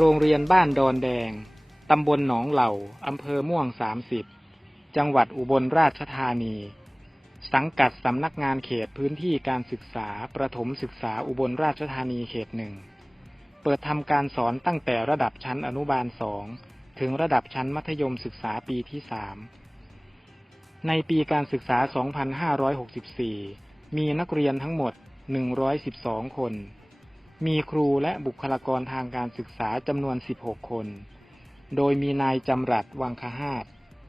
โรงเรียนบ้านดอนแดง ตำบลหนองเหล่า อำเภอม่วงสามสิบ จังหวัดอุบลราชธานี สังกัดสำนักงานเขตพื้นที่การศึกษา ประถมศึกษาอุบลราชธานีเขตหนึ่ง เปิดทำการสอนตั้งแต่ระดับชั้นอนุบาลสอง ถึงระดับชั้นมัธยมศึกษาปีที่สามในปีการศึกษา 2564 มีนักเรียนทั้งหมด 112 คน มีครูและบุคลากรทางการศึกษาจำนวน 16 คน โดยมีนายจำรัดวังคหาต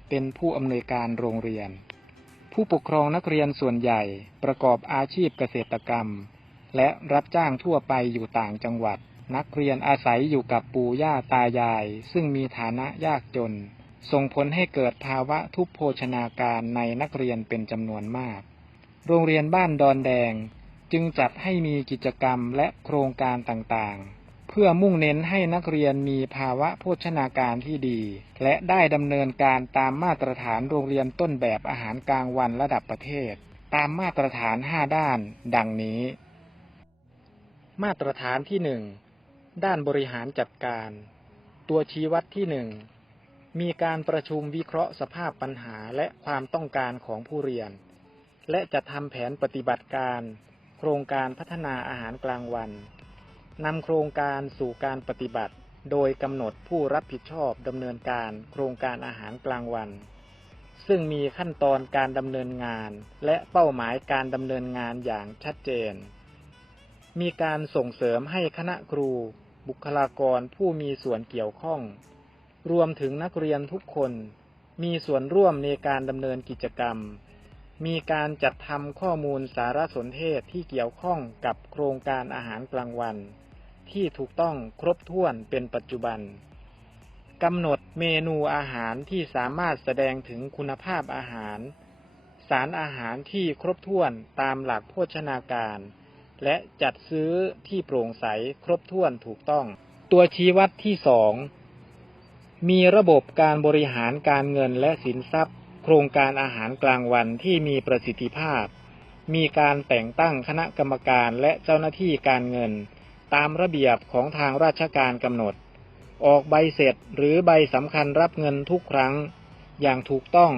เป็นผู้อำนวยการโรงเรียน ผู้ปกครองนักเรียนส่วนใหญ่ประกอบอาชีพเกษตรกรรม และรับจ้างทั่วไปอยู่ต่างจังหวัด นักเรียนอาศัยอยู่กับปู่ย่าตายาย ซึ่งมีฐานะยากจน ส่งผลให้เกิดภาวะทุพโภชนาการในนักเรียนเป็นจำนวนมาก โรงเรียนบ้านดอนแดงจึงจัดให้มีกิจกรรมและโครงการต่างๆ เพื่อมุ่งเน้นให้นักเรียนมีภาวะโภชนาการที่ดี และได้ดำเนินการตามมาตรฐานโรงเรียนต้นแบบอาหารกลางวันระดับประเทศ ตามมาตรฐาน 5 ด้าน ดังนี้ มาตรฐานที่หนึ่ง ด้านบริหารจัดการ ตัวชี้วัดที่หนึ่งมีการประชุมวิเคราะห์สภาพปัญหาและความต้องการของผู้เรียน และจะทำแผนปฏิบัติการ โครงการพัฒนาอาหารกลางวันนำโครงการสู่การปฏิบัติ โดยกำหนดผู้รับผิดชอบดำเนินการโครงการอาหารกลางวัน ซึ่งมีขั้นตอนการดำเนินงาน และเป้าหมายการดำเนินงานอย่างชัดเจน มีการส่งเสริมให้คณะครู บุคลากรผู้มีส่วนเกี่ยวข้อง รวมถึงนักเรียนทุกคน มีส่วนร่วมในการดำเนินกิจกรรม มีการจัดทำข้อมูลสารสนเทศที่เกี่ยวข้องกับโครงการอาหารกลางวัน ที่ถูกต้องครบถ้วนเป็นปัจจุบันกำหนดเมนูอาหารที่สามารถแสดงถึงคุณภาพอาหาร สารอาหารที่ครบถ้วนตามหลักโภชนาการ และจัดซื้อที่โปร่งใสครบถ้วนถูกต้อง ตัวชี้วัดที่สองมีระบบการบริหารการเงินและสินทรัพย์ โครงการอาหารกลางวันที่มีประสิทธิภาพ มีการแต่งตั้งคณะกรรมการและเจ้าหน้าที่การเงิน ตามระเบียบของทางราชการกำหนด ออกใบเสร็จหรือใบสำคัญรับเงินทุกครั้ง อย่างถูกต้อง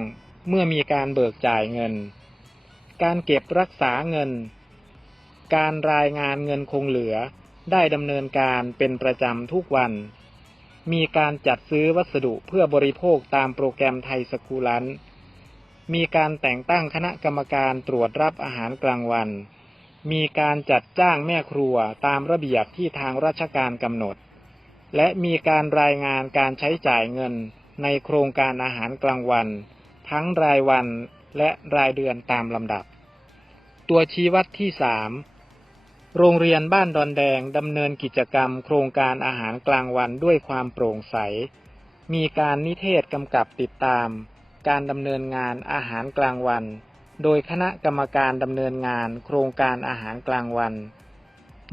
เมื่อมีการเบิกจ่ายเงิน การเก็บรักษาเงิน การรายงานเงินคงเหลือ ได้ดำเนินการเป็นประจำทุกวัน มีการจัดซื้อวัสดุเพื่อบริโภคตามโปรแกรมไทยสกูลันมีการแต่งตั้งคณะกรรมการตรวจรับอาหารกลางวัน มีการจัดจ้างแม่ครัวตามระเบียบที่ทางราชการกำหนด และมีการรายงานการใช้จ่ายเงินในโครงการอาหารกลางวัน ทั้งรายวันและรายเดือนตามลำดับ ตัวชี้วัดที่สาม โรงเรียนบ้านดอนแดงดำเนินกิจกรรม โครงการอาหารกลางวันด้วยความโปร่งใส มีการนิเทศกำกับติดตาม การดำเนินงานอาหารกลางวัน โดยคณะกรรมการดำเนินงาน โครงการอาหารกลางวัน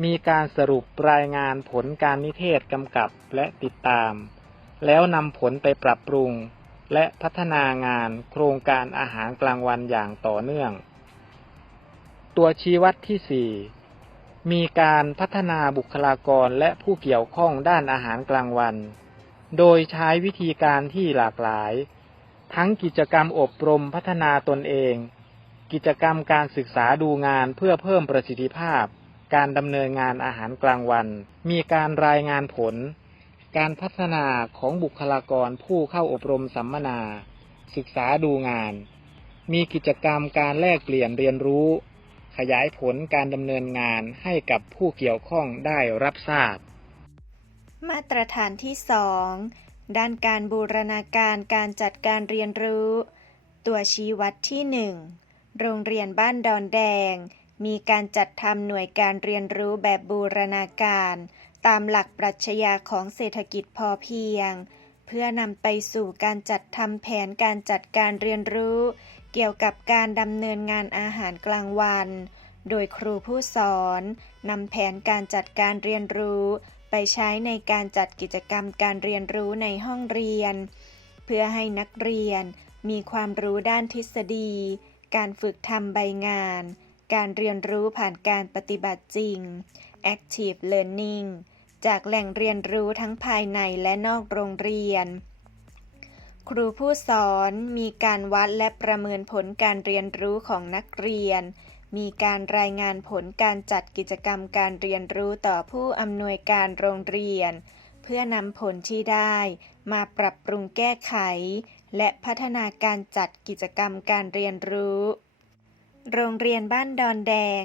มีการสรุปรายงานผลการนิเทศกำกับและติดตาม แล้วนำผลไปปรับปรุง และพัฒนางานโครงการอาหารกลางวันอย่างต่อเนื่อง ตัวชี้วัดที่สี่ มีการพัฒนาบุคลากรและผู้เกี่ยวข้องด้านอาหารกลางวัน โดยใช้วิธีการที่หลากหลาย ทั้งกิจกรรมอบรมพัฒนาตนเอง กิจกรรมการศึกษาดูงานเพื่อเพิ่มประสิทธิภาพ การดำเนินงานอาหารกลางวัน มีการรายงานผล การพัฒนาของบุคลากรผู้เข้าอบรมสัมมนา ศึกษาดูงาน มีกิจกรรมการแลกเปลี่ยนเรียนรู้ ขยายผลการดำเนินงานให้กับผู้เกี่ยวข้องได้รับทราบ มาตรฐานที่สองด้านการบูรณาการการจัดการเรียนรู้ ตัวชี้วัดที่หนึ่งโรงเรียนบ้านดอนแดง มีการจัดทำหน่วยการเรียนรู้แบบบูรณาการ ตามหลักปรัชญาของเศรษฐกิจพอเพียง เพื่อนำไปสู่การจัดทำแผนการจัดการเรียนรู้ เกี่ยวกับการดำเนินงานอาหารกลางวัน โดยครูผู้สอนนำแผนการจัดการเรียนรู้ ไปใช้ในการจัดกิจกรรมการเรียนรู้ในห้องเรียน เพื่อให้นักเรียนมีความรู้ด้านทฤษฎี การฝึกทำใบงาน การเรียนรู้ผ่านการปฏิบัติจริง active learning จากแหล่งเรียนรู้ทั้งภายในและนอกโรงเรียน ครูผู้สอนมีการวัดและประเมินผลการเรียนรู้ของนักเรียน มีการรายงานผลการจัดกิจกรรมการเรียนรู้ต่อผู้อำนวยการโรงเรียน เพื่อนำผลที่ได้ มาปรับปรุงแก้ไข และพัฒนาการจัดกิจกรรมการเรียนรู้ โรงเรียนบ้านดอนแดง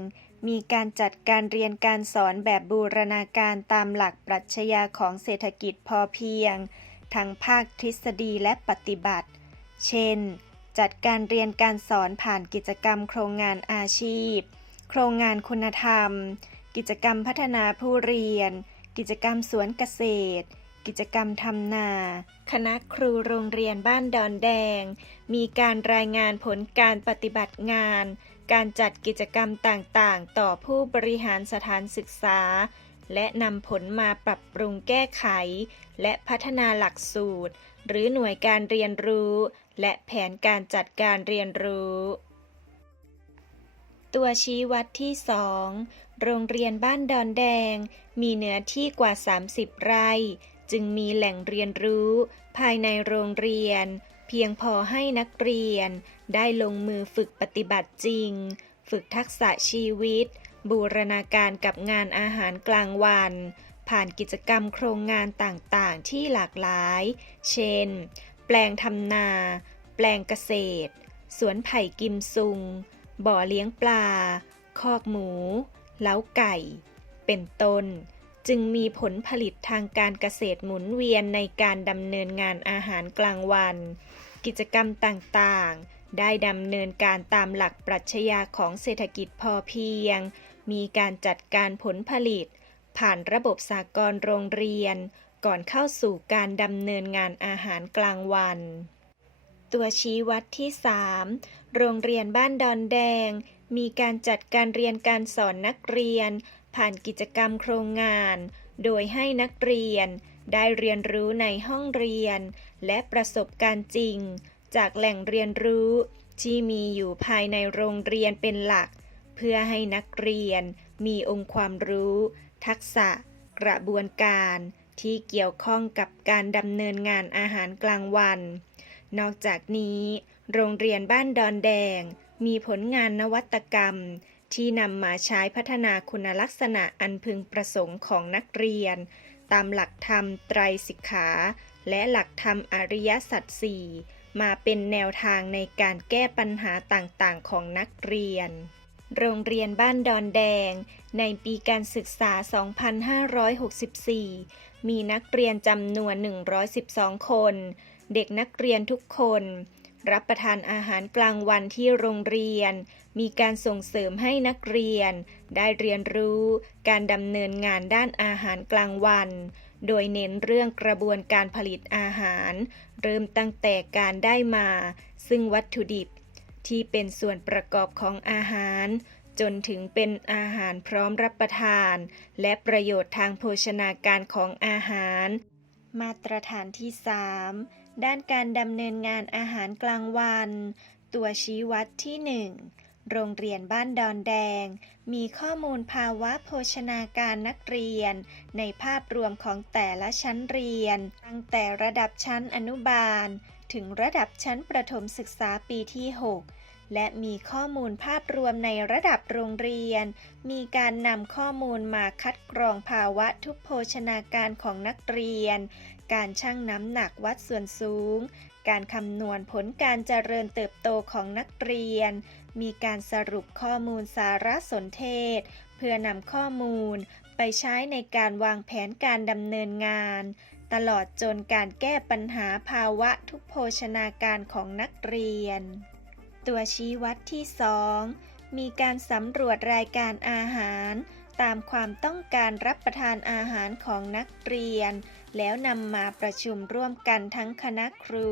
มีการจัดการเรียนการสอนแบบบูรณาการตามหลักปรัชญาของเศรษฐกิจพอเพียง ทั้งภาคทฤษฎีและปฏิบัติ เช่น จัดการเรียนการสอนผ่านกิจกรรมโครงงานอาชีพ โครงงานคุณธรรม กิจกรรมพัฒนาผู้เรียน กิจกรรมสวนเกษตร กิจกรรมทำนา คณะครูโรงเรียนบ้านดอนแดง มีการรายงานผลการปฏิบัติงาน การจัดกิจกรรมต่างๆ ต่อผู้บริหารสถานศึกษา และนำผลมาปรับปรุงแก้ไข และพัฒนาหลักสูตร หรือหน่วยการเรียนรู้ และแผนการจัดการเรียนรู้ ตัวชี้วัดที่ 2 โรงเรียนบ้านดอนแดง มีเนื้อที่กว่า 30 ไร่ จึงมีแหล่งเรียนรู้ ภายในโรงเรียน เพียงพอให้นักเรียน ได้ลงมือฝึกปฏิบัติจริง ฝึกทักษะชีวิต บูรณาการกับงานอาหารกลางวัน ผ่านกิจกรรมโครงงานต่างๆ ที่หลากหลาย เช่น แปลงทำนา แปลงเกษตร สวนไผ่กิมซุง บ่อเลี้ยงปลา คอกหมู เล้าไก่ เป็นต้น จึงมีผลผลิตทางการเกษตรหมุนเวียนในการดำเนินงานอาหารกลางวัน กิจกรรมต่างๆได้ดำเนินการตามหลักปรัชญาของเศรษฐกิจพอเพียง มีการจัดการผลผลิต ผ่านระบบสากลโรงเรียน ก่อนเข้าสู่การดำเนินงานอาหารกลางวัน ตัวชี้วัดที่ 3 โรงเรียนบ้านดอนแดง มีการจัดการเรียนการสอนนักเรียน ผ่านกิจกรรมโครงงาน โดยให้นักเรียน ได้เรียนรู้ในห้องเรียน และประสบการณ์จริง จากแหล่งเรียนรู้ที่มีอยู่ภายในโรงเรียนเป็นหลัก เพื่อให้นักเรียนมีองค์ความรู้ ทักษะ กระบวนการที่เกี่ยวข้องกับการดำเนินงานอาหารกลางวัน นอกจากนี้ โรงเรียนบ้านดอนแดง มีผลงานนวัตกรรม ที่นำมาใช้พัฒนาคุณลักษณะอันพึงประสงค์ของนักเรียน ตามหลักธรรมไตรสิกขา และหลักธรรมอริยสัจสี่มาเป็นแนวทางในการแก้ปัญหาต่างๆ ของนักเรียน โรงเรียนบ้านดอนแดง ในปีการศึกษา 2564 มีนักเรียนจำนวน 112 คน เด็กนักเรียนทุกคน รับประทานอาหารกลางวันที่โรงเรียน มีการส่งเสริมให้นักเรียน ได้เรียนรู้การดำเนินงานด้านอาหารกลางวัน โดยเน้นเรื่องกระบวนการผลิตอาหาร เริ่มตั้งแต่การได้มา ซึ่งวัตถุดิบ ที่เป็นส่วนประกอบของอาหาร จนถึงเป็นอาหารพร้อมรับประทาน และประโยชน์ทางโภชนาการของอาหาร มาตรฐานที่ 3 ด้านการดำเนินงานอาหารกลางวัน ตัวชี้วัดที่ 1 โรงเรียนบ้านดอนแดง มีข้อมูลภาวะโภชนาการนักเรียน ในภาพรวมของแต่ละชั้นเรียน ตั้งแต่ระดับชั้นอนุบาล ถึงระดับชั้นประถมศึกษาปีที่ 6 และมีข้อมูลภาพรวมในระดับโรงเรียน มีการนำข้อมูลมาคัดกรองภาวะทุพโภชนาการของนักเรียน การชั่งน้ำหนักวัดส่วนสูง การคำนวณผลการเจริญเติบโตของนักเรียน มีการสรุปข้อมูลสารสนเทศ เพื่อนำข้อมูลไปใช้ในการวางแผนการดำเนินงาน ตลอดจนการแก้ปัญหาภาวะทุพโภชนาการของนักเรียน ตัวชี้วัดที่ 2 มีการสำรวจรายการอาหาร ตามความต้องการรับประทานอาหารของนักเรียน แล้วนำมาประชุมร่วมกันทั้งคณะครู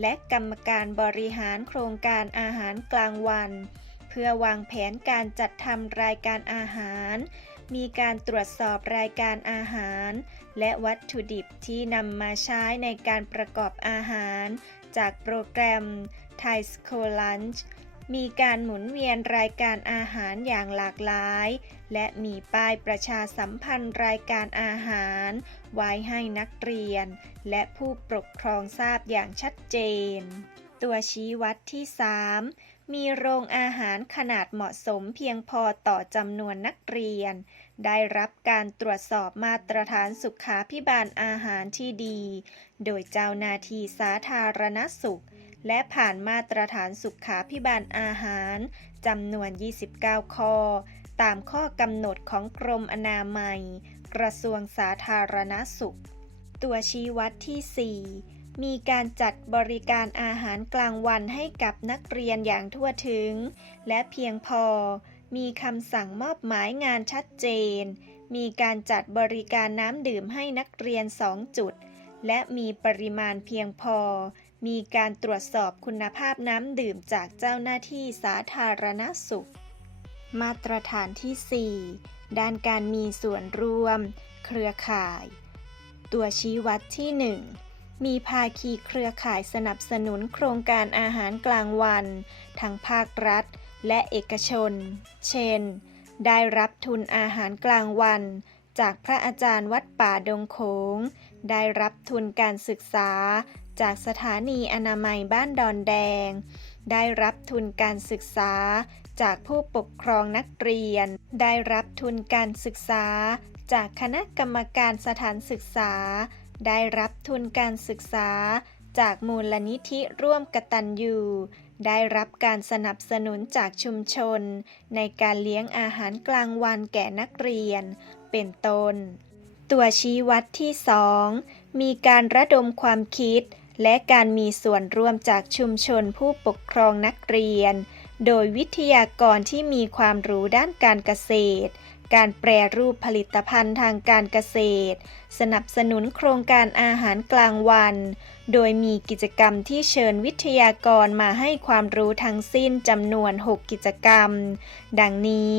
และกรรมการบริหารโครงการอาหารกลางวัน เพื่อวางแผนการจัดทำรายการอาหาร มีการตรวจสอบรายการอาหาร และวัตถุดิบที่นำมาใช้ในการประกอบอาหาร จากโปรแกรม Thai School Lunch มีการหมุนเวียนรายการอาหารอย่างหลากหลาย และมีป้ายประชาสัมพันธ์รายการอาหาร ไว้ให้นักเรียน และผู้ปกครองทราบอย่างชัดเจน ตัวชี้วัดที่ 3 มีโรงอาหารขนาดเหมาะสมเพียงพอต่อจำนวนนักเรียน ได้รับการตรวจสอบมาตรฐานสุขาพิบาลอาหารที่ดี โดยเจ้าหน้าที่สาธารณสุข และผ่านมาตรฐานสุขาพิบาลอาหารจำนวน 29 ข้อ ตามข้อกำหนดของกรมอนามัย กระทรวงสาธารณสุข ตัวชี้วัดที่ 4 มีการจัดบริการอาหารกลางวันให้กับนักเรียนอย่างทั่วถึง และเพียงพอ มีคำสั่งมอบหมายงานชัดเจน มีการจัดบริการน้ำดื่มให้นักเรียน 2 จุด และมีปริมาณเพียงพอ มีการตรวจสอบคุณภาพน้ำดื่มจากเจ้าหน้าที่สาธารณสุข มาตรฐานที่ 4 ด้านการมีส่วนร่วม เครือข่าย ตัวชี้วัดที่ 1 มีภาคีเครือข่ายสนับสนุนโครงการอาหารกลางวัน ทั้งภาครัฐและเอกชน เช่น ได้รับทุนอาหารกลางวัน จากพระอาจารย์วัดป่าดงโขง ได้รับทุนการศึกษา จากสถานีอนามัยบ้านดอนแดง ได้รับทุนการศึกษา จากผู้ปกครองนักเรียน ได้รับทุนการศึกษา จากคณะกรรมการสถานศึกษา ได้รับทุนการศึกษา จากมูลนิธิร่วมกตัญญูได้รับการสนับสนุนจากชุมชน ในการเลี้ยงอาหารกลางวันแก่นักเรียน เป็นต้น ตัวชี้วัดที่ 2 มีการระดมความคิด และการมีส่วนร่วมจากชุมชนผู้ปกครองนักเรียน โดยวิทยากรที่มีความรู้ด้านการเกษตร การแปรรูปผลิตภัณฑ์ทางการเกษตร สนับสนุนโครงการอาหารกลางวัน โดยมีกิจกรรมที่เชิญวิทยากรมาให้ความรู้ทั้งสิ้นจำนวน 6 กิจกรรม ดังนี้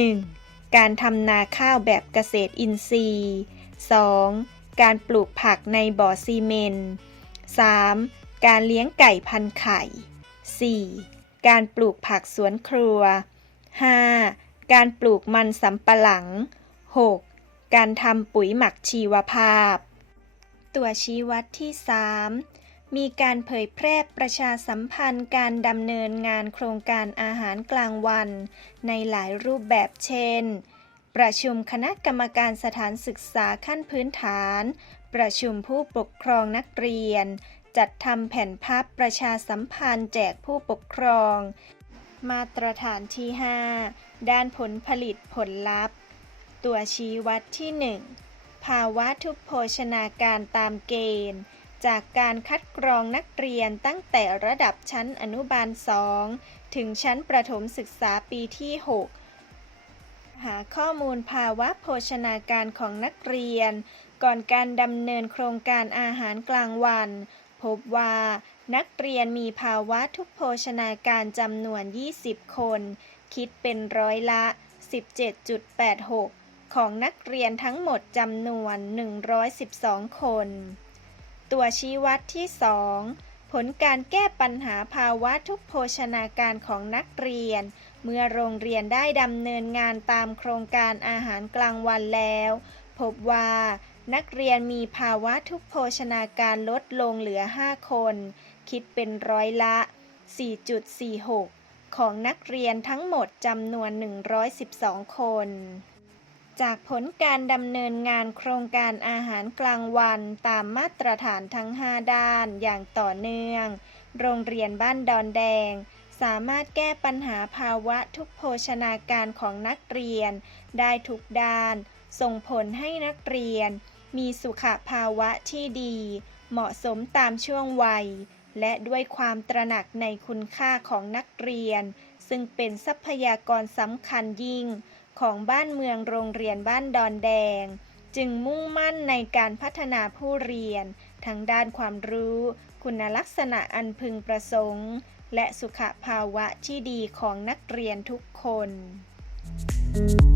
1. การทำนาข้าวแบบเกษตรอินทรีย์ 2. การปลูกผักในบ่อซีเมนต์ 3. การเลี้ยงไก่พันไข่ 4. การปลูกผักสวนครัว 5. การปลูกมันสำปะหลัง 6. การทำปุ๋ยหมักชีวภาพ ตัวชี้วัดที่ 3 มีการเผยแพร่ประชาสัมพันธ์การดำเนินงานโครงการอาหารกลางวัน ในหลายรูปแบบเช่น ประชุมคณะกรรมการสถานศึกษาขั้นพื้นฐาน ประชุมผู้ปกครองนักเรียน จัดทำแผ่นพับประชาสัมพันธ์แจกผู้ปกครอง มาตรฐานที่ 5 ด้านผลผลิตผลลัพธ์ ตัวชี้วัดที่ 1 ภาวะทุพโภชนาการตามเกณฑ์ จากการคัดกรองนักเรียนตั้งแต่ระดับชั้นอนุบาล 2 ถึงชั้นประถมศึกษาปีที่ 6 หาข้อมูลภาวะโภชนาการของนักเรียน ก่อนการดำเนินโครงการอาหารกลางวัน พบว่า นักเรียนมีภาวะทุพโภชนาการจำนวน 20 คน คิดเป็นร้อยละ 17.86 ของนักเรียนทั้งหมดจำนวน 112 คน ตัวชี้วัดที่ 2 ผลการแก้ปัญหาภาวะทุพโภชนาการของนักเรียน เมื่อโรงเรียนได้ดำเนินงานตามโครงการอาหารกลางวันแล้ว พบว่านักเรียนมีภาวะทุพโภชนาการลดลงเหลือ 5 คน คิดเป็นร้อยละ 4.46 ของนักเรียนทั้งหมดจำนวน 112 คน จากผลการดำเนินงานโครงการอาหารกลางวันตามมาตรฐานทั้ง 5 ด้านอย่างต่อเนื่อง โรงเรียนบ้านดอนแดงสามารถแก้ปัญหาภาวะทุพโภชนาการของนักเรียน ได้ทุกด้าน ส่งผลให้นักเรียน มีสุขภาวะที่ดี เหมาะสมตามช่วงวัย และด้วยความตระหนักในคุณค่าของนักเรียน ซึ่งเป็นทรัพยากรสำคัญยิ่งของบ้านเมืองโรงเรียนบ้านดอนแดง จึงมุ่งมั่นในการพัฒนาผู้เรียน ทั้งด้านความรู้ คุณลักษณะอันพึงประสงค์ และสุขภาวะที่ดีของนักเรียนทุกคน thank you